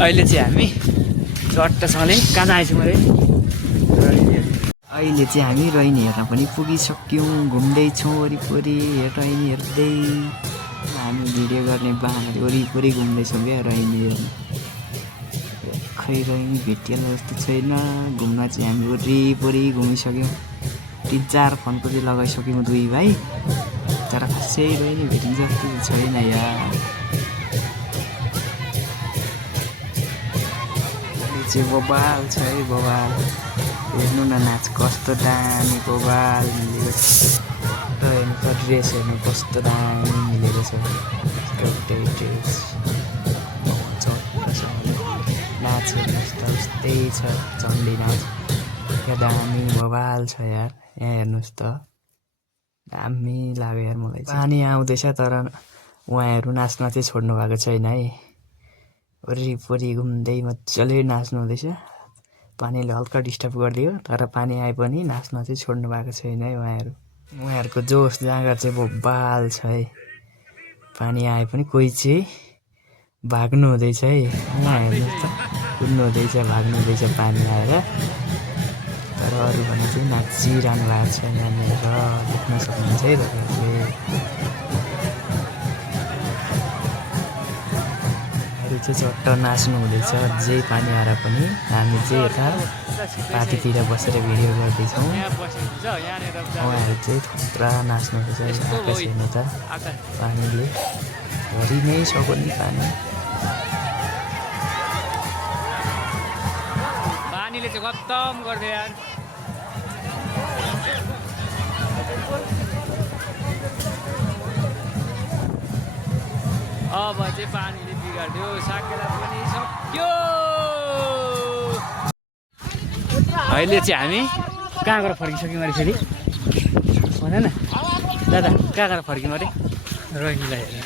अहिले चाहिँ हामी चट्टसँगले कहाँ आएछौँ अरे अहिले चाहिँ हामी रैनी हेर्न पनि पुगिसक्यौँ घुम्दैछौँ वरिपरि रैनी हेर्दै हामी भिडियो गर्ने बाहनाले वरिपरि घुम्दैछौँ क्या रैनी हेर्न खै रैनी भेटिएला जस्तो छैन घुम्न चाहिँ हामी वरिपरि घुमिसक्यौँ 3-4 फोनको चाहिँ लगाइसक्यौँ दुई भाइ तर खासै रैनी भेटिन्छ जस्तो छैन यार चाहिँ बबाल छ है बबाल हेर्नु न नाच कस्तो दामी बबाल मिलेको छ र हेर्नु त ड्रेस हेर्नु कस्तो दामी मिलेको छ एउटै ड्रेस नाच हेर्नुहोस् त उस्तै छ चण्डी नाच क्या दामी बबाल छ यार यहाँ हेर्नुहोस् त दामी लाग्यो यार मलाई पानी आउँदैछ तर उहाँहरू नाच्न चाहिँ छोड्नु भएको छैन है वरिपरि घुम्दै मजाले नाच्नु हुँदैछ पानीले हल्का डिस्टर्ब गरिदियो तर पानी आए पनि नाच्न चाहिँ छोड्नु भएको छैन है उहाँहरूको जोस जाँगर चाहिँ बबाल छ है पानी आए पनि कोही चाहिँ भाग्नु हुँदैछ है यहाँ हेर्नुहोस् त कुद्नु हुँदैछ भाग्नु हुँदैछ पानी आएर तर अरू भने चाहिँ नाचिरहनु भएको छ यहाँनिर देख्न सक्नुहुन्छ है तपाईँहरूले चाहिँ चट्ट नाच्नु हुँदैछ अझै पानी आएर पनि हामी चाहिँ यता पार्टीतिर बसेर भिडियो गर्दैछौँ उहाँहरू चाहिँ थुप्रा नाच्नु हुँदैछ आकाश हेर्नु त पानीले भरि नै सक्यो नि पानीले चाहिँ खत्तम गरिदियो यार अब चाहिँ पानीले बिगाड्यो साकेला पनि सक्यो अहिले चाहिँ हामी कहाँ गएर फर्किसक्यौँ अरे फेरि भन न दादा कहाँ गएर फर्क्यौँ अरे रैनीलाई हेरेर